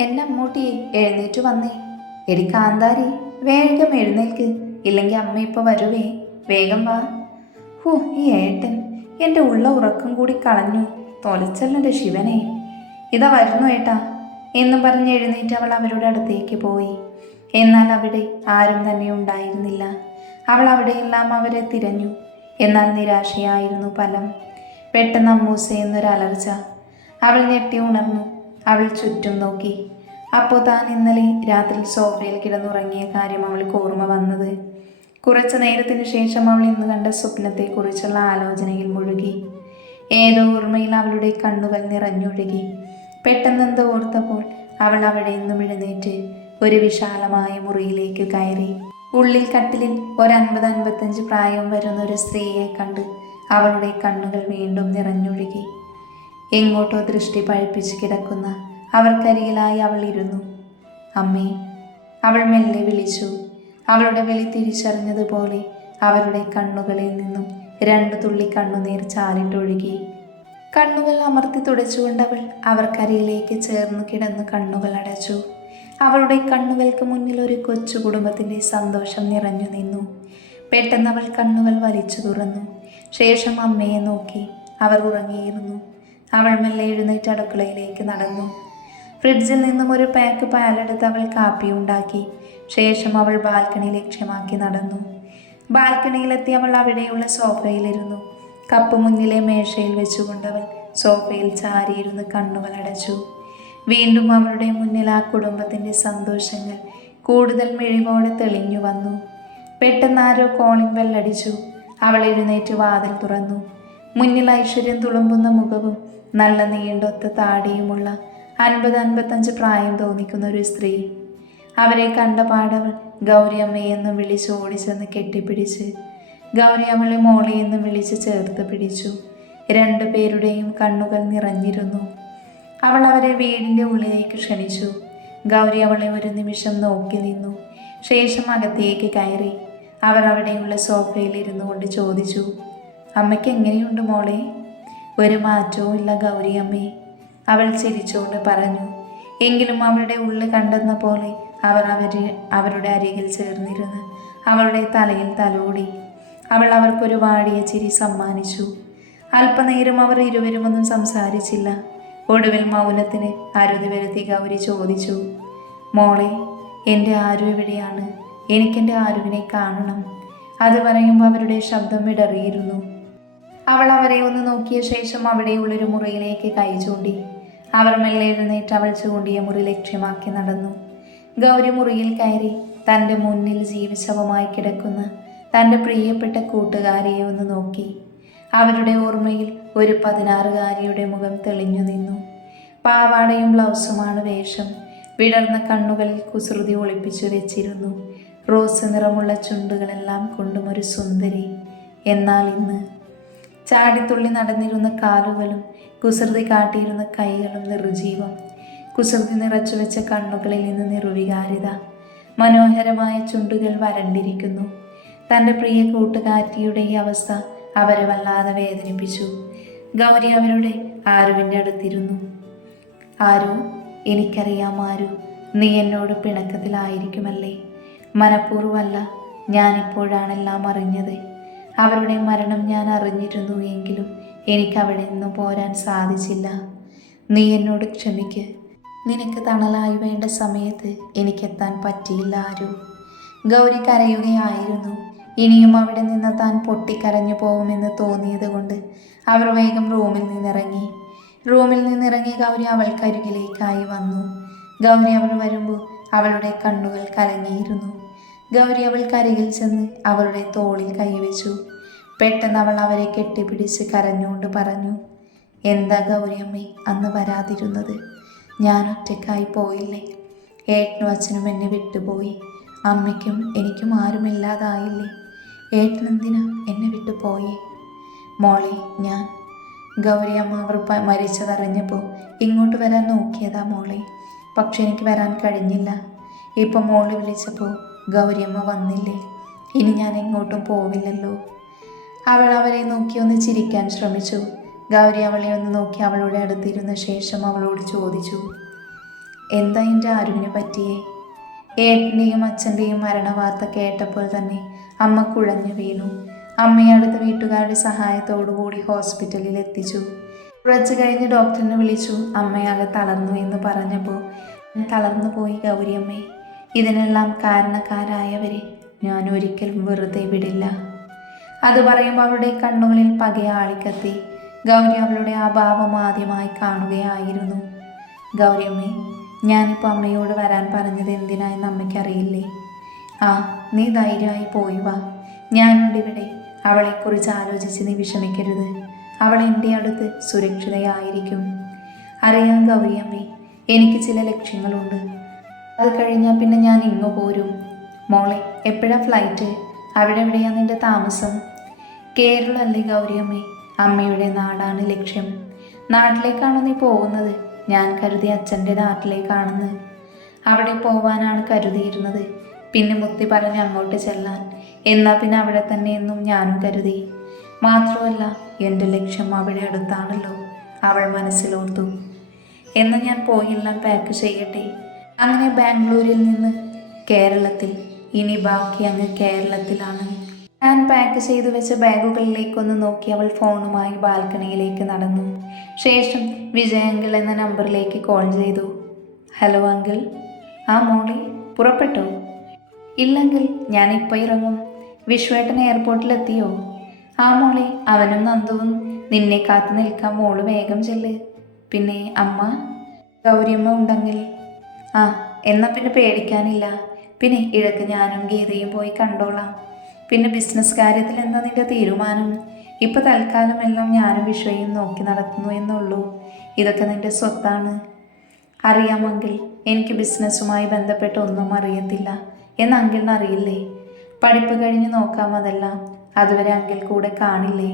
എന്നെ അമ്മൂട്ടി എഴുന്നേറ്റ് വന്നേ. എടി കാന്താരി വേഗം എഴുന്നേൽക്ക്. ഇല്ലെങ്കിൽ അമ്മ ഇപ്പോൾ വരുവേ. വേഗം വാ. ഹു ഈ ഏട്ടൻ എന്റെ ഉള്ള ഉറക്കം കൂടി കളഞ്ഞു. തൊലച്ചല്ലന്റെ ശിവനെ. ഇതാ വരുന്നു ഏട്ടാ. എന്ന് പറഞ്ഞ് എഴുന്നേറ്റ് അവൾ അവരുടെ അടുത്തേക്ക് പോയി. എന്നാൽ അവിടെ ആരും തന്നെ ഉണ്ടായിരുന്നില്ല. അവൾ അവിടെയെല്ലാം അവരെ തിരഞ്ഞു. എന്നാൽ നിരാശയായിരുന്നു ഫലം. പെട്ടെന്ന് അമ്മൂസ എന്നൊരലർച്ച അവൾ ഞെട്ടി ഉണർന്നു. അവൾ ചുറ്റും നോക്കി. അപ്പോൾ താൻ ഇന്നലെ രാത്രി സോഫയിൽ കിടന്നുറങ്ങിയ കാര്യം അവൾക്ക് ഓർമ്മ വന്നത്. കുറച്ചു നേരത്തിന് ശേഷം അവൾ ഇന്ന് കണ്ട സ്വപ്നത്തെക്കുറിച്ചുള്ള ആലോചനയിൽ മുഴുകി. ഏതോ ഓർമ്മയിൽ അവളുടെ കണ്ണുകൾ നിറഞ്ഞൊഴുകി. പെട്ടെന്നെന്തോ ഓർത്തപ്പോൾ അവൾ അവിടെ നിന്നും എഴുന്നേറ്റ് ഒരു വിശാലമായ മുറിയിലേക്ക് കയറി. ഉള്ളിൽ കട്ടിലിൽ ഒരു അൻപത് അൻപത്തഞ്ച് പ്രായം വരുന്ന ഒരു സ്ത്രീയെ കണ്ട് അവളുടെ കണ്ണുകൾ വീണ്ടും നിറഞ്ഞൊഴുകി. എങ്ങോട്ടോ ദൃഷ്ടി പഴിപ്പിച്ച് കിടക്കുന്ന അവർക്കരികിലായി അവൾ ഇരുന്നു. അമ്മേ അവൾ മെല്ലെ വിളിച്ചു. അവളുടെ വിളി തിരിച്ചറിഞ്ഞതുപോലെ അവരുടെ കണ്ണുകളിൽ നിന്നും രണ്ടു തുള്ളി കണ്ണുനീർ ചാലിട്ടൊഴുകി കണ്ണുകൾ അമർത്തി തുടച്ചുകൊണ്ടവൾ അവർക്കരിയിലേക്ക് ചേർന്ന് കിടന്ന് കണ്ണുകൾ അടച്ചു. അവളുടെ കണ്ണുകൾക്ക് മുന്നിൽ ഒരു കൊച്ചു കുടുംബത്തിന്റെ സന്തോഷം നിറഞ്ഞു നിന്നു. പെട്ടെന്ന് അവൾ കണ്ണുകൾ വലിച്ചു തുറന്നു. ശേഷം അമ്മയെ നോക്കി അവർ ഉറങ്ങിയിരുന്നു. അവൾ മെല്ലെ എഴുന്നേറ്റ് അടുക്കളയിലേക്ക് നടന്നു. ഫ്രിഡ്ജിൽ നിന്നും ഒരു പാക്ക് പാലെടുത്ത് അവൾ കാപ്പി ഉണ്ടാക്കി. ശേഷം അവൾ ബാൽക്കണി ലക്ഷ്യമാക്കി നടന്നു. ബാൽക്കണിയിലെത്തി അവൾ അവിടെയുള്ള സോഫയിലിരുന്നു. കപ്പ് മുന്നിലെ മേശയിൽ വെച്ചുകൊണ്ട് അവൾ സോഫയിൽ ചാരിയിരുന്ന് കണ്ണുകൾ അടച്ചു. വീണ്ടും അവളുടെ മുന്നിൽ ആ കുടുംബത്തിന്റെ സന്തോഷങ്ങൾ കൂടുതൽ മിഴിവോടെ തെളിഞ്ഞു വന്നു. പെട്ടെന്ന് ആരോ കോളിംഗ് ബെല്ലടിച്ചു. അവൾ എഴുന്നേറ്റ് വാതിൽ തുറന്നു. മുന്നിൽ ഐശ്വര്യം തുളുമ്പുന്ന മുഖവും നല്ല നീണ്ടൊത്ത താടിയുമുള്ള അൻപത് അൻപത്തഞ്ച് പ്രായം തോന്നിക്കുന്ന ഒരു സ്ത്രീ. അവരെ കണ്ട പാടവൾ ഗൗരിയമ്മയെന്ന് വിളിച്ച് ഓടിച്ചെന്ന് കെട്ടിപ്പിടിച്ച് ഗൗരിയമ്മളെ മോളിയെന്ന് വിളിച്ച് ചേർത്ത് പിടിച്ചു. രണ്ടു പേരുടെയും കണ്ണുകൾ നിറഞ്ഞിരുന്നു. അവൾ അവരെ വീടിന്റെ ഉള്ളിലേക്ക് ക്ഷണിച്ചു. ഗൗരി അവളെ ഒരു നിമിഷം നോക്കി നിന്നു. ശേഷം അകത്തേക്ക് കയറി അവർ അവിടെയുള്ള സോഫയിൽ ഇരുന്നു കൊണ്ട് ചോദിച്ചു അമ്മയ്ക്ക് എങ്ങനെയുണ്ട് മോളെ? ഒരു മാറ്റവും ഇല്ല ഗൗരി അമ്മേ അവൾ ചിരിച്ചുകൊണ്ട് പറഞ്ഞു എങ്കിലും അവളുടെ ഉള്ളു കണ്ടെന്ന പോലെ അവർ അവർ അവരുടെ അരികിൽ ചേർന്നിരുന്ന് അവളുടെ തലയിൽ തലോടി. അവൾ അവർക്കൊരു വാടിയ ചിരി സമ്മാനിച്ചു. അല്പനേരം അവർ ഇരുവരുമൊന്നും സംസാരിച്ചില്ല. ഒടുവിൽ മൗനത്തിന് അരുതി വരുത്തി ഗൗരി ചോദിച്ചു മോളെ എന്റെ ആരു എവിടെയാണ്? എനിക്കെന്റെ ആരുവിനെ കാണണം. അത് പറയുമ്പോൾ അവരുടെ ശബ്ദം ഇടറിയിരുന്നു അവൾ അവരെ ഒന്ന് നോക്കിയ ശേഷം അവിടെയുള്ളൊരു മുറിയിലേക്ക് കൈ ചൂണ്ടി. അവർ മെല്ലെ എഴുന്നേറ്റ് അവൾ ചൂണ്ടിയ മുറി ലക്ഷ്യമാക്കി നടന്നു. ഗൗരി മുറിയിൽ കയറി തന്റെ മുന്നിൽ ജീവിച്ചവമായി കിടക്കുന്ന. തന്റെ പ്രിയപ്പെട്ട കൂട്ടുകാരിയെ ഒന്ന് നോക്കി. അവരുടെ ഓർമ്മയിൽ ഒരു പതിനാറുകാരിയുടെ മുഖം തെളിഞ്ഞു നിന്നു. പാവാടയും ബ്ലൗസുമാണ് വേഷം. വിടർന്ന കണ്ണുകളിൽ കുസൃതി ഒളിപ്പിച്ചു വെച്ചിരുന്നു. റോസ് നിറമുള്ള ചുണ്ടുകളെല്ലാം കൊണ്ടും ഒരു സുന്ദരി. എന്നാൽ ഇന്ന് ചാടിത്തുള്ളി നടന്നിരുന്ന കാലുകളും കുസൃതി കാട്ടിയിരുന്ന കൈകളും നിർജീവം. കുസൃതി നിറച്ചു വെച്ച കണ്ണുകളിൽ നിന്ന് നിർവികാരിത മനോഹരമായ ചുണ്ടുകൾ വരണ്ടിരിക്കുന്നു. തന്റെ പ്രിയ കൂട്ടുകാരിയുടെ ഈ അവസ്ഥ അവരെ വല്ലാതെ വേദനിപ്പിച്ചു. ഗൗരി അവരുടെ ആരുവിന്റെ അടുത്തിരുന്നു. ആരു എനിക്കറിയാം ആരു നീ എന്നോട് പിണക്കത്തിലായിരിക്കുമല്ലേ? മനഃപൂർവമല്ല ഞാനിപ്പോഴാണെല്ലാം അറിഞ്ഞത്. അവരുടെ മരണം ഞാൻ അറിഞ്ഞിരുന്നു എങ്കിലും എനിക്ക് അവിടെ നിന്ന് പോരാൻ സാധിച്ചില്ല. നീ എന്നോട് ക്ഷമിക്ക്. നിനക്ക് തണലായി വേണ്ട സമയത്ത് എനിക്കെത്താൻ പറ്റിയില്ല ആരോ. ഗൗരി കരയുകയായിരുന്നു. ഇനിയും അവിടെ നിന്ന് താൻ പൊട്ടിക്കരഞ്ഞു പോകുമെന്ന് തോന്നിയത് കൊണ്ട് അവർ വേഗം റൂമിൽ നിന്നിറങ്ങി. റൂമിൽ നിന്നിറങ്ങി ഗൗരി അവൾക്കരികിലേക്കായി വന്നു. ഗൗരി അവൾ വരുമ്പോൾ അവളുടെ കണ്ണുകൾ കലങ്ങിയിരുന്നു. ഗൗരി അവൾക്കരികിൽ ചെന്ന് അവളുടെ തോളിൽ കൈവച്ചു. പെട്ടെന്ന് അവൾ അവരെ കെട്ടിപ്പിടിച്ച് കരഞ്ഞുകൊണ്ട് പറഞ്ഞു എന്താ ഗൗരിയമ്മേ അന്ന് വരാതിരുന്നത്? ഞാൻ ഒറ്റയ്ക്കായി പോയില്ലേ? ഏട്ടനും അച്ഛനും എന്നെ വിട്ടുപോയി. അമ്മയ്ക്കും എനിക്കും ആരുമില്ലാതായില്ലേ ഏട്ടനെന്തിനാ എന്നെ വിട്ടു പോയേ? മോളെ ഞാൻ. ഗൗരിയമ്മ അവർ മരിച്ചതറിഞ്ഞപ്പോൾ ഇങ്ങോട്ട് വരാൻ നോക്കിയതാ മോളെ. പക്ഷെ എനിക്ക് വരാൻ കഴിഞ്ഞില്ല. ഇപ്പം മോൾ വിളിച്ചപ്പോൾ ഗൗരിയമ്മ വന്നില്ലേ? ഇനി ഞാൻ എങ്ങോട്ടും പോവില്ലല്ലോ. അവൾ അവരെ നോക്കി ഒന്ന് ചിരിക്കാൻ ശ്രമിച്ചു. ഗൗരി അവളെ ഒന്ന് നോക്കി അവളുടെ അടുത്തിരുന്ന ശേഷം അവളോട് ചോദിച്ചു എന്താ എന്റെ ആരുവിനെ പറ്റിയേ? ഏട്ടന്റെയും അച്ഛന്റെയും മരണവാർത്ത കേട്ടപ്പോൾ തന്നെ അമ്മ കുഴഞ്ഞു വീണു. അമ്മയെ അടുത്ത വീട്ടുകാരുടെ സഹായത്തോടുകൂടി ഹോസ്പിറ്റലിൽ എത്തിച്ചു. കുറച്ച് കഴിഞ്ഞ് ഡോക്ടറിനെ വിളിച്ചു. അമ്മയാകെ തളർന്നു എന്ന് പറഞ്ഞപ്പോൾ തളർന്നു പോയി ഗൗരിയമ്മേ. ഇതിനെല്ലാം കാരണക്കാരായവരെ ഞാൻ ഒരിക്കലും വെറുതെ വിടില്ല. അത് പറയുമ്പോൾ അവളുടെ കണ്ണുകളിൽ പകയാളിക്കത്തി ഗൗരി അവളുടെ ആ ഭാവം ആദ്യമായി കാണുകയായിരുന്നു. ഗൗരിയമ്മേ ഞാനിപ്പോൾ അമ്മയോട് വരാൻ പറഞ്ഞത് എന്തിനായെന്ന് അമ്മയ്ക്കറിയില്ലേ? ആ നീ ധൈര്യമായി പോയി വാ. ഞാനുണ്ട് ഇവിടെ. അവളെക്കുറിച്ച് ആലോചിച്ച് നീ വിഷമിക്കരുത്. അവൾ എന്റെ അടുത്ത് സുരക്ഷിതയായിരിക്കും. അറിയാം ഗൗരിയമ്മേ എനിക്ക് ചില ലക്ഷ്യങ്ങളുണ്ട്. അത് കഴിഞ്ഞാൽ പിന്നെ ഞാൻ ഇങ്ങു പോരും. മോളെ എപ്പോഴാ ഫ്ലൈറ്റ് അവിടെ എവിടെയാണ് നിന്റെ താമസം? കേരളമല്ലേ ഗൗരിയമ്മേ അമ്മയുടെ നാടാണ് ലക്ഷ്യം. നാട്ടിലേക്കാണോ നീ പോകുന്നത്? ഞാൻ കരുതി അച്ഛന്റെ നാട്ടിലേക്കാണെന്ന്. അവിടെ പോവാനാണ് കരുതിയിരുന്നത്. പിന്നെ മുത്തി പറഞ്ഞ് അങ്ങോട്ട് ചെല്ലാൻ. എന്നാൽ പിന്നെ അവിടെ തന്നെ എന്നും ഞാനും കരുതി. മാത്രമല്ല എന്റെ ലക്ഷ്യം അവിടെ അടുത്താണല്ലോ. അവൾ മനസ്സിലോർത്തു. എന്ന് ഞാൻ പോയെല്ലാം പാക്ക് ചെയ്യട്ടെ? അങ്ങനെ ബാംഗ്ലൂരിൽ നിന്ന് കേരളത്തിൽ ഇനി ബാക്കി അങ്ങ് കേരളത്തിലാണ്. ഞാൻ പാക്ക് ചെയ്തു വെച്ച ബാഗുകളിലേക്കൊന്ന് നോക്കി അവൾ ഫോണുമായി ബാൽക്കണിയിലേക്ക് നടന്നു. ശേഷം വിജയങ്കിൾ എന്ന നമ്പറിലേക്ക് കോൾ ചെയ്തു. ഹലോ അങ്കിൾ ആ മോളി പുറപ്പെട്ടോ? ഇല്ലെങ്കിൽ ഞാനിപ്പോൾ ഇറങ്ങും. വിശ്വേട്ടൻ എയർപോർട്ടിലെത്തിയോ ആ മോളെ അവനും നന്ദുവും നിന്നെ കാത്തു നിൽക്കാൻ മോൾ വേഗം ചെല്ല്. പിന്നെ അമ്മ? ഗൗരിയമ്മ ഉണ്ടെങ്കിൽ ആ എന്നാൽ പിന്നെ പേടിക്കാനില്ല. പിന്നെ ഇഴക്ക് ഞാനും ഗീതയും പോയി കണ്ടോളാം. പിന്നെ ബിസിനസ് കാര്യത്തിൽ എന്താ നിന്റെ തീരുമാനം? ഇപ്പോൾ തൽക്കാലം എല്ലാം ഞാനും വിഷയും നോക്കി നടത്തുന്നു എന്നുള്ളൂ. ഇതൊക്കെ നിന്റെ സ്വത്താണ്. അറിയാമെങ്കിൽ എനിക്ക് ബിസിനസ്സുമായി ബന്ധപ്പെട്ട് ഒന്നും അറിയത്തില്ല. എന്ന് അങ്കിളിന് അറിയില്ലേ? പഠിപ്പ് കഴിഞ്ഞ് നോക്കാം അതെല്ലാം. അതുവരെ അങ്കിൾ കൂടെ കാണില്ലേ?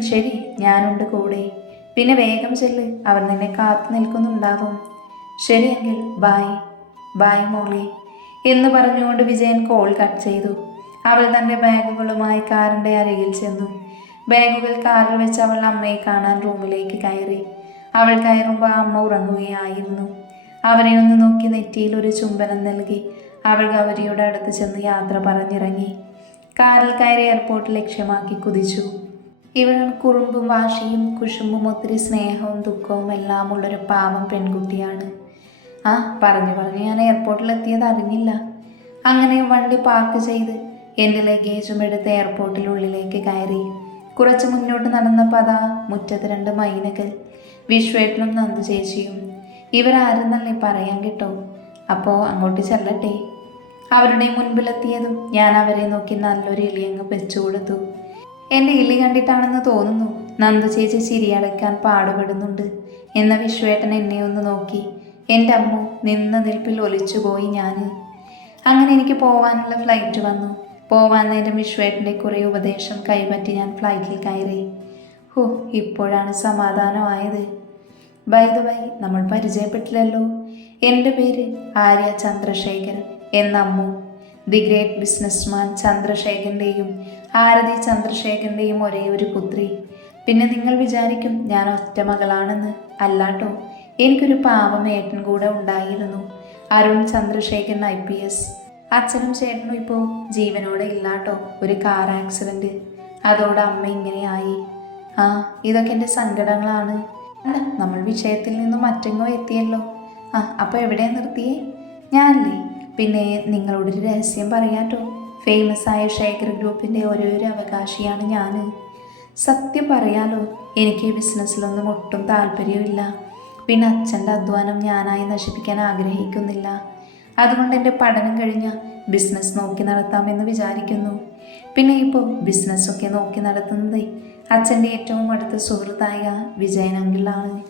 ശരി. ഞാനുണ്ട് കൂടെ. പിന്നെ വേഗം ചെല്ല്. അവർ നിന്നെ കാത്തു നിൽക്കുന്നുണ്ടാവും. ശരി അങ്കിൾ ബായ് ബായ് മോളി. എന്ന് പറഞ്ഞുകൊണ്ട് വിജയൻ കോൾ കട്ട് ചെയ്തു. അവൾ തന്റെ ബാഗുകളുമായി കാറിന്റെ അരികിൽ ചെന്നു. ബാഗുകൾ കാറിൽ വെച്ച് അവൾ അമ്മയെ കാണാൻ റൂമിലേക്ക് കയറി. അവൾ കയറുമ്പോൾ അമ്മ ഉറങ്ങുകയായിരുന്നു. അവനെ ഒന്ന് നോക്കി നെറ്റിയിൽ ഒരു ചുംബനം നൽകി. അവൾ ഗൗരിയുടെ അടുത്ത് ചെന്ന് യാത്ര പറഞ്ഞിറങ്ങി. കാറിൽ കയറി എയർപോർട്ട് ലക്ഷ്യമാക്കി കുതിച്ചു. ഇവൾ കുറുമ്പും വാശിയും കുശുമ്പും ഒത്തിരി സ്നേഹവും ദുഃഖവും എല്ലാം ഉള്ളൊരു പാവം പെൺകുട്ടിയാണ്. ആ പറഞ്ഞു പറഞ്ഞു. ഞാൻ എയർപോർട്ടിൽ എത്തിയത് അറിഞ്ഞില്ല. അങ്ങനെ വണ്ടി പാർക്ക് ചെയ്ത് എന്റെ ലഗേജും എടുത്ത് എയർപോർട്ടിനുള്ളിലേക്ക് കയറി. കുറച്ച് മുന്നോട്ട് നടന്നപ്പോൾ അതാ മുറ്റത്ത് രണ്ട് മൈനകൾ വിശ്വേട്ടനും നന്ദു ചേച്ചിയും. ഇവരാരെന്നല്ലേ പറയാൻ കിട്ടോ? അപ്പോൾ അങ്ങോട്ട് ചെല്ലട്ടെ. അവരുടെ മുൻപിലെത്തിയതും ഞാൻ അവരെ നോക്കി നല്ലൊരു ഇളിയങ്ങ് വെച്ചു കൊടുത്തു. എന്റെ ഇലി കണ്ടിട്ടാണെന്ന് തോന്നുന്നു നന്ദു ചേച്ചി ചിരിയടയ്ക്കാൻ പാടുപെടുന്നുണ്ട് എന്ന വിശ്വേട്ടൻ എന്നെ ഒന്ന് നോക്കി. എന്റെ അമ്മ നിന്ന നിൽപ്പിൽ ഒലിച്ചുപോയി ഞാൻ അങ്ങനെ എനിക്ക് പോവാനുള്ള ഫ്ലൈറ്റ് വന്നു. പോവാൻ നേരം വിശ്വേട്ടന്റെ കുറേ ഉപദേശം കൈപ്പറ്റി ഞാൻ ഫ്ലൈറ്റിൽ കയറി. ഹോ ഇപ്പോഴാണ് സമാധാനമായത്. ബൈ ബൈ നമ്മൾ പരിചയപ്പെട്ടില്ലല്ലോ. എന്റെ പേര് ആര്യ ചന്ദ്രശേഖർ എന്ന അമ്മു. ദി ഗ്രേറ്റ് ബിസിനസ്മാൻ ചന്ദ്രശേഖരന്റെയും ആരതി ചന്ദ്രശേഖരന്റെയും ഒരേ ഒരു പുത്രി. പിന്നെ നിങ്ങൾ വിചാരിക്കും ഞാൻ ഒറ്റ മകളാണെന്ന് അല്ലാട്ടോ. എനിക്കൊരു പാവം ഏട്ടൻ കൂടെ ഉണ്ടായിരുന്നു. Arun Chandrasekharan I P S. അച്ഛനും ചേട്ടനും ഇപ്പോൾ ജീവനോടെ ഇല്ലാട്ടോ. ഒരു കാർ ആക്സിഡന്റ് അതോടെ അമ്മ ഇങ്ങനെയായി. ആ ഇതൊക്കെ എന്റെ സങ്കടങ്ങളാണ്. അല്ല നമ്മൾ വിഷയത്തിൽ നിന്നും മറ്റെങ്ങോ എത്തിയല്ലോ. ആ അപ്പോൾ എവിടെ നിർത്തിയേ? ഞാനല്ലേ. പിന്നെ നിങ്ങളോടൊരു രഹസ്യം പറയാട്ടോ. ഫേമസ് ആയ ശേഖർ ഗ്രൂപ്പിന്റെ ഓരോരോ അവകാശിയാണ് ഞാൻ സത്യം പറയാലോ എനിക്ക് ബിസിനസ്സിലൊന്നും ഒട്ടും താല്പര്യമില്ല പിന്നെ അച്ഛന്റെ അധ്വാനം ഞാനായി നശിപ്പിക്കാൻ ആഗ്രഹിക്കുന്നില്ല. അതുകൊണ്ട് എന്റെ പഠനം കഴിഞ്ഞ ബിസിനസ് നോക്കി നടത്താമെന്ന് വിചാരിക്കുന്നു. പിന്നെ ഇപ്പോൾ ബിസിനസ്സൊക്കെ നോക്കി നടത്തുന്നത് അച്ഛന്റെ ഏറ്റവും അടുത്ത സുഹൃത്തായ വിജയനങ്കിളാണ്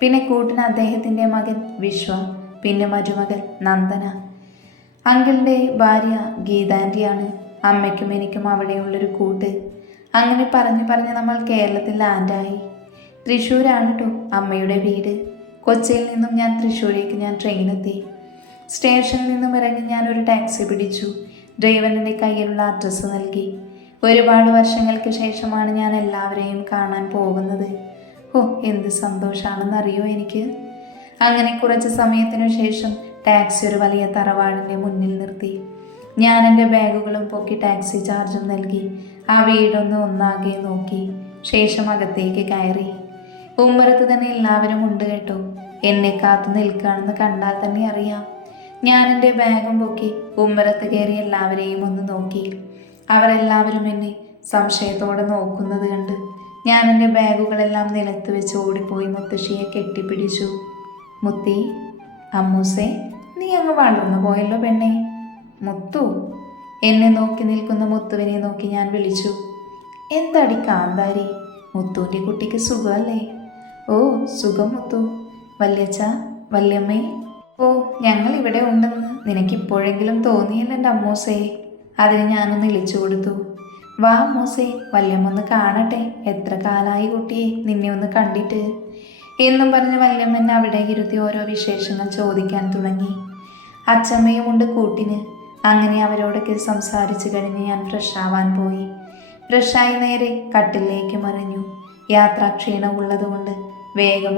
പിന്നെ കൂട്ടിന് അദ്ദേഹത്തിന്റെ മകൻ വിശ്വ പിന്നെ മരുമകൻ നന്ദന. അങ്കിളിന്റെ ഭാര്യ ഗീതാന്റിയാണ് അമ്മയ്ക്കും എനിക്കും അവിടെയുള്ളൊരു കൂട്ട്. അങ്ങനെ പറഞ്ഞു പറഞ്ഞ് നമ്മൾ കേരളത്തിൽ ലാൻഡായി തൃശ്ശൂരാണ് കേട്ടോ അമ്മയുടെ വീട്. കൊച്ചിയിൽ നിന്നും ഞാൻ തൃശ്ശൂരേക്ക് ഞാൻ ട്രെയിനെത്തി. സ്റ്റേഷനിൽ നിന്നും ഇറങ്ങി ഞാൻ ഒരു ടാക്സി പിടിച്ചു. ഡ്രൈവറിന്റെ കയ്യിലുള്ള അഡ്രസ്സ് നൽകി. ഒരുപാട് വർഷങ്ങൾക്ക് ശേഷമാണ് ഞാൻ എല്ലാവരെയും കാണാൻ പോകുന്നത്. ഓ എന്ത് സന്തോഷാണെന്നറിയോ എനിക്ക്? അങ്ങനെ കുറച്ച് സമയത്തിനു ശേഷം ടാക്സി ഒരു വലിയ തറവാടിന്റെ മുന്നിൽ നിർത്തി. ഞാൻ എന്റെ ബാഗുകളും പൊക്കി ടാക്സി ചാർജും നൽകി. ആ വീടൊന്ന് ഒന്നാകെ നോക്കി. ശേഷം അകത്തേക്ക് കയറി. ഉമ്മറത്ത് തന്നെ എല്ലാവരും ഉണ്ട് കേട്ടോ. എന്നെ കാത്തു നിൽക്കുകയാണെന്ന് കണ്ടാൽ തന്നെ അറിയാം. ഞാൻ എന്റെ ബാഗും പൊക്കി ഉമ്മറത്ത് കയറി എല്ലാവരെയും ഒന്ന് നോക്കി. അവരെല്ലാവരും എന്നെ സംശയത്തോടെ നോക്കുന്നത് കണ്ട് ഞാൻ എന്റെ ബാഗുകളെല്ലാം നിലത്ത് വെച്ച് ഓടിപ്പോയി മുത്തശ്ശിയെ കെട്ടിപ്പിടിച്ചു. മുത്തി അമ്മൂസേ നീ അങ്ങ് വളർന്നു പോയല്ലോ പെണ്ണെ. മുത്തു. എന്നെ നോക്കി നിൽക്കുന്ന മുത്തുവിനെ നോക്കി ഞാൻ വിളിച്ചു. എന്താടി കാന്താരി? മുത്തുവിന്റെ കുട്ടിക്ക് സുഖമല്ലേ? ഓ സുഖം മുത്തു വല്യച്ഛ വല്യമ്മേ. ഓ ഞങ്ങൾ ഇവിടെ ഉണ്ടെന്ന് നിനക്കിപ്പോഴെങ്കിലും തോന്നിയില്ല എന്റെ അമ്മൂസേ. അതിന് ഞാനൊന്ന് ഇളിച്ചു കൊടുത്തു. വാ അമ്മൂസേ വല്യമ്മ ഒന്ന് കാണട്ടെ. എത്ര കാലായി കുട്ടിയെ നിന്നെ ഒന്ന് കണ്ടിട്ട്. എന്നും പറഞ്ഞ് വല്യമ്മൻ അവിടെ ഇരുത്തി ഓരോ വിശേഷങ്ങൾ ചോദിക്കാൻ തുടങ്ങി. അച്ചമ്മയും ഉണ്ട് കൂട്ടിന്. അങ്ങനെ അവരോടൊക്കെ സംസാരിച്ചു കഴിഞ്ഞ് ഞാൻ ഫ്രഷ് ആവാൻ പോയി. ഫ്രഷായി നേരെ കട്ടിലേക്ക് മറിഞ്ഞു. യാത്രാക്ഷീണമുള്ളതുകൊണ്ട്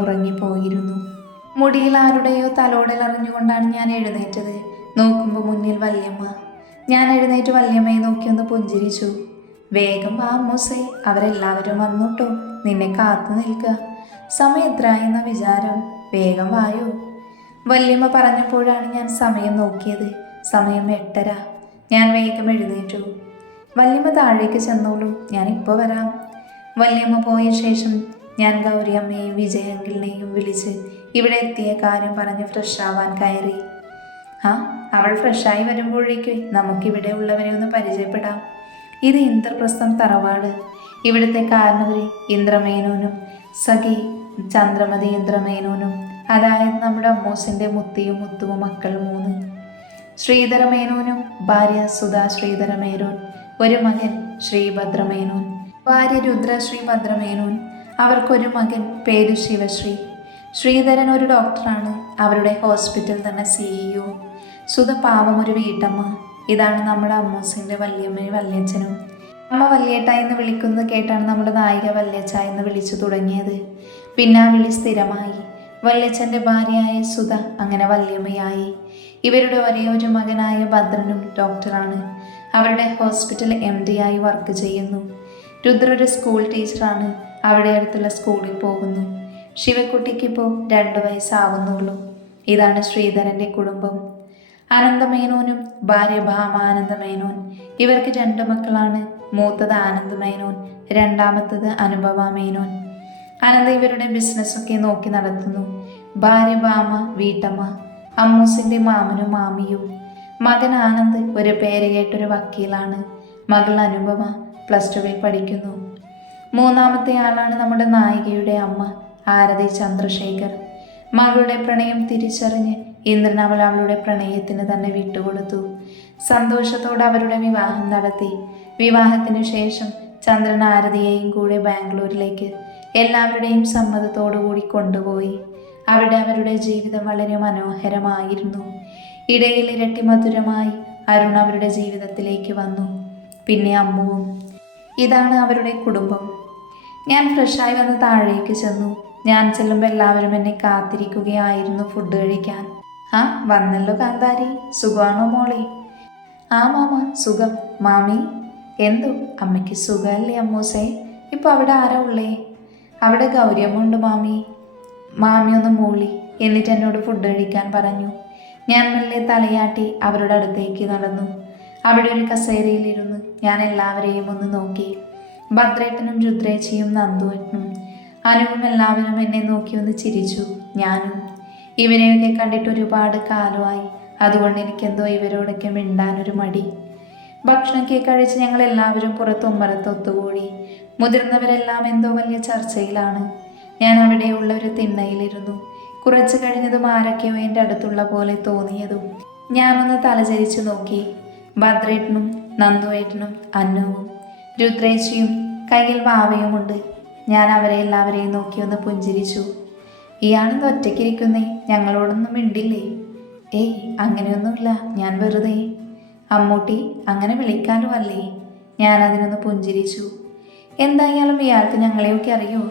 ഉറങ്ങിപ്പോയിരുന്നു. മുടിയിൽ ആരുടെയോ തലോടൽ അറിഞ്ഞുകൊണ്ടാണ് ഞാൻ എഴുന്നേറ്റത്. നോക്കുമ്പോൾ മുന്നിൽ വല്യമ്മ. ഞാൻ എഴുന്നേറ്റ് വല്യമ്മയെ നോക്കി ഒന്ന് പുഞ്ചിരിച്ചു. വേഗം വാ മൂസേ അവരെല്ലാവരും വന്നുട്ടോ. നിന്നെ കാത്തു നിൽക്കുക സമയം എത്രയായെന്ന വിചാരം. വേഗം വായോ. വല്യമ്മ പറഞ്ഞപ്പോഴാണ് ഞാൻ സമയം നോക്കിയത്. സമയം എട്ടര. ഞാൻ വേഗം എഴുന്നേറ്റു. വല്യമ്മ താഴേക്ക് ചെന്നോളൂ. ഞാൻ ഇപ്പോൾ വരാം. വല്യമ്മ പോയ ശേഷം ഞാൻ ഗൗരിയമ്മയെയും വിജയങ്കിളിനെയും വിളിച്ച് ഇവിടെ എത്തിയ കാര്യം പറഞ്ഞ് ഫ്രഷ് ആവാൻ കയറി. ആ അവൾ ഫ്രഷായി വരുമ്പോഴേക്കും നമുക്കിവിടെ ഉള്ളവരെ ഒന്ന് പരിചയപ്പെടാം. ഇത് ഇന്ദ്രപ്രസ്ഥം തറവാട്. ഇവിടുത്തെ കാരണവരെ ഇന്ദ്രമേനോനും സഖി ചന്ദ്രമതി ഇന്ദ്രമേനോനും അതായത് നമ്മുടെ അമ്മൂസിന്റെ മുത്തിയും മുത്തുവും മക്കൾ മൂന്ന്. ശ്രീധരമേനോനും ഭാര്യ സുധാ ശ്രീധരമേനോൻ ഒരു മകൻ ശ്രീഭദ്രമേനോൻ ഭാര്യ രുദ്ര ശ്രീഭദ്രമേനോൻ അവർക്കൊരു മകൻ പേര് ശിവശ്രീ. ശ്രീധരൻ ഒരു ഡോക്ടറാണ്. അവരുടെ ഹോസ്പിറ്റൽ തന്നെ സിഇഒ സുധ പാവം ഒരു വീട്ടമ്മ. ഇതാണ് നമ്മുടെ അമ്മൂസിന്റെ വല്യമ്മയും വല്യച്ഛനും. അമ്മ വല്യേട്ട എന്ന് വിളിക്കുന്നത് കേട്ടാണ് നമ്മുടെ നായിക വല്യച്ഛ എന്ന് വിളിച്ചു തുടങ്ങിയത്. പിന്നെ ആ വിളി സ്ഥിരമായി. വല്യച്ഛന്റെ ഭാര്യയായ സുധ അങ്ങനെ വല്യമ്മയായി. ഇവരുടെ ഒരേ ഒരു മകനായ ഭദ്രനും ഡോക്ടറാണ്. അവരുടെ ഹോസ്പിറ്റൽ എം ആയി വർക്ക് ചെയ്യുന്നു. രുദ്ര ഒരു സ്കൂൾ ടീച്ചറാണ്. അവിടെ അടുത്തുള്ള സ്കൂളിൽ പോകുന്നു. ശിവക്കുട്ടിക്കിപ്പോൾ രണ്ട് വയസ്സാവുന്നുള്ളൂ. ഇതാണ് ശ്രീധരന്റെ കുടുംബം. അനന്തമേനോനും ഭാര്യ ഭാമ ആനന്ദമേനോൻ ഇവർക്ക് രണ്ട് മക്കളാണ്. മൂത്തത് ആനന്ദമേനോൻ രണ്ടാമത്തത് അനുഭവ മേനോൻ. അനന്ത ഇവരുടെ ബിസിനസ്സൊക്കെ നോക്കി നടത്തുന്നു. ഭാര്യ ഭാമ വീട്ടമ്മ അമ്മൂസിന്റെ മാമനും മാമിയും. മകൻ ആനന്ദ് ഒരു പേര് കേട്ടൊരു വക്കീലാണ്. മകൾ അനുപമ പ്ലസ് ടുവിൽ പഠിക്കുന്നു. മൂന്നാമത്തെ ആളാണ് നമ്മുടെ നായികയുടെ അമ്മ ആരതി ചന്ദ്രശേഖർ. മകളുടെ പ്രണയം തിരിച്ചറിഞ്ഞ് ഇന്ദ്രൻ അവൾ അവളുടെ പ്രണയത്തിന് തന്നെ വിട്ടുകൊടുത്തു. സന്തോഷത്തോടെ അവരുടെ വിവാഹം നടത്തി. വിവാഹത്തിനു ശേഷം ചന്ദ്രൻ ആരതിയെയും കൂടെ ബാംഗ്ലൂരിലേക്ക് എല്ലാവരുടെയും സമ്മതത്തോടു കൂടി കൊണ്ടുപോയി. അവിടെ അവരുടെ ജീവിതം വളരെ മനോഹരമായിരുന്നു. ഇടയിൽ ഇരട്ടി മധുരമായി അരുൺ അവരുടെ ജീവിതത്തിലേക്ക് വന്നു. പിന്നെ അമ്മുവും. ഇതാണ് അവരുടെ കുടുംബം. ഞാൻ ഫ്രഷായി വന്ന് താഴേക്ക് ചെന്നു. ഞാൻ ചെല്ലുമ്പോൾ എല്ലാവരും എന്നെ കാത്തിരിക്കുകയായിരുന്നു ഫുഡ് കഴിക്കാൻ. ആ വന്നല്ലോ കാന്താരി. സുഖമാണോ മോളെ? ആ മാമ സുഖം. മാമി? എന്തു? അമ്മയ്ക്ക് സുഖമല്ലേ അമ്മൂസേ? ഇപ്പോൾ അവിടെ ആരാ ഉള്ളേ? അവിടെ ഗൗരിയമ്മുണ്ട് മാമി. മാമി ഒന്ന് മൂളി. എന്നിട്ട് എന്നോട് ഫുഡ് കഴിക്കാൻ പറഞ്ഞു. ഞാൻ മെല്ലെ തലയാട്ടി അവരുടെ അടുത്തേക്ക് നടന്നു. അവിടെ ഒരു കസേരയിലിരുന്ന്. ഞാൻ എല്ലാവരെയും ഒന്ന് നോക്കി. ഭദ്രേട്ടനും രുദ്രേച്ചയും നന്ദുവേട്ടനും. അനുവും എല്ലാവരും എന്നെ നോക്കി ഒന്ന് ചിരിച്ചു. ഞാനും. ഇവരെയൊക്കെ കണ്ടിട്ട് ഒരുപാട് കാലമായി. അതുകൊണ്ട് എനിക്കെന്തോ ഇവരോടൊക്കെ മിണ്ടാനൊരു മടി. ഭക്ഷണമൊക്കെ കഴിച്ച് ഞങ്ങൾ എല്ലാവരും പുറത്ത് ഉമ്മറത്ത് ഒത്തുകൂടി. മുതിർന്നവരെല്ലാം എന്തോ വലിയ ചർച്ചയിലാണ്. ഞാൻ അവിടെയുള്ള ഒരു തിണ്ണയിലിരുന്നു. കുറച്ച് കഴിഞ്ഞതും ആരൊക്കെയോ എന്റെ അടുത്തുള്ള പോലെ തോന്നിയതും ഞാനൊന്ന് തലചരിച്ചു നോക്കി. ഭദ്രേട്ടനും നന്ദുവേട്ടനും അന്നവും. രുദ്രേച്ചിയും കയ്യിൽ വാവയുമുണ്ട്. ഞാൻ അവരെ എല്ലാവരെയും നോക്കി ഒന്ന് പുഞ്ചിരിച്ചു. ഇയാളെന്ന് ഒറ്റയ്ക്കിരിക്കുന്നേ? ഞങ്ങളോടൊന്നും മിണ്ടില്ലേ? ഏയ് അങ്ങനെയൊന്നുമില്ല. ഞാൻ വെറുതെ. അമ്മൂട്ടി അങ്ങനെ വിളിക്കാനും അല്ലേ? ഞാൻ അതിനൊന്ന് പുഞ്ചിരിച്ചു. എന്തായാലും ഇയാൾക്ക് ഞങ്ങളെയൊക്കെ അറിയോ?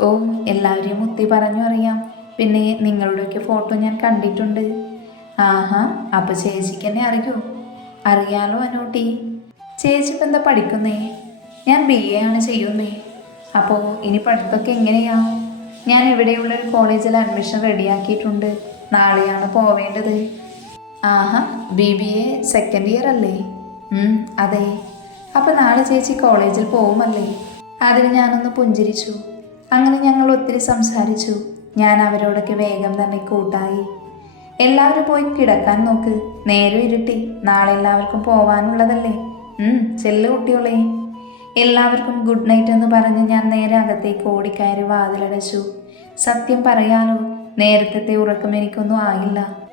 ഓ എല്ലാവരെയും മുത്തി പറഞ്ഞു അറിയാം. പിന്നെ നിങ്ങളുടെയൊക്കെ ഫോട്ടോ ഞാൻ കണ്ടിട്ടുണ്ട്. ആഹാ അപ്പോൾ ചേച്ചിക്ക് എന്നെ അറിയോ? അറിയാലോ അനൂട്ടി. ചേച്ചി ഇപ്പം എന്താ പഠിക്കുന്നേ? ഞാൻ ബി എ ആണ് ചെയ്യുന്നേ. അപ്പോൾ ഇനി പഠിത്തമൊക്കെ എങ്ങനെയാ? ഞാൻ ഇവിടെയുള്ള ഒരു കോളേജിൽ അഡ്മിഷൻ റെഡിയാക്കിയിട്ടുണ്ട്. നാളെയാണ് പോവേണ്ടത്. ആഹാ B B A second year അല്ലേ? അതെ. അപ്പോൾ നാളെ ചേച്ചി കോളേജിൽ പോവുമല്ലേ? അതിന് ഞാനൊന്ന് പുഞ്ചിരിച്ചു. അങ്ങനെ ഞങ്ങൾ ഒത്തിരി സംസാരിച്ചു. ഞാൻ അവരോടൊക്കെ വേഗം തന്നെ കൂട്ടായി. എല്ലാവരും പോയി കിടക്കാൻ നോക്ക്. നേരെ ഇരുട്ടി. നാളെ എല്ലാവർക്കും പോവാനുള്ളതല്ലേ? ചെല്ലു കുട്ടികളെ. എല്ലാവർക്കും ഗുഡ് നൈറ്റ് എന്ന് പറഞ്ഞ് ഞാൻ നേരെ അകത്തേക്ക് ഓടിക്കയറി വാതിലടച്ചു. സത്യം പറയാലോ നേരത്തെ ഉറക്കം എനിക്കൊന്നും ആയില്ല.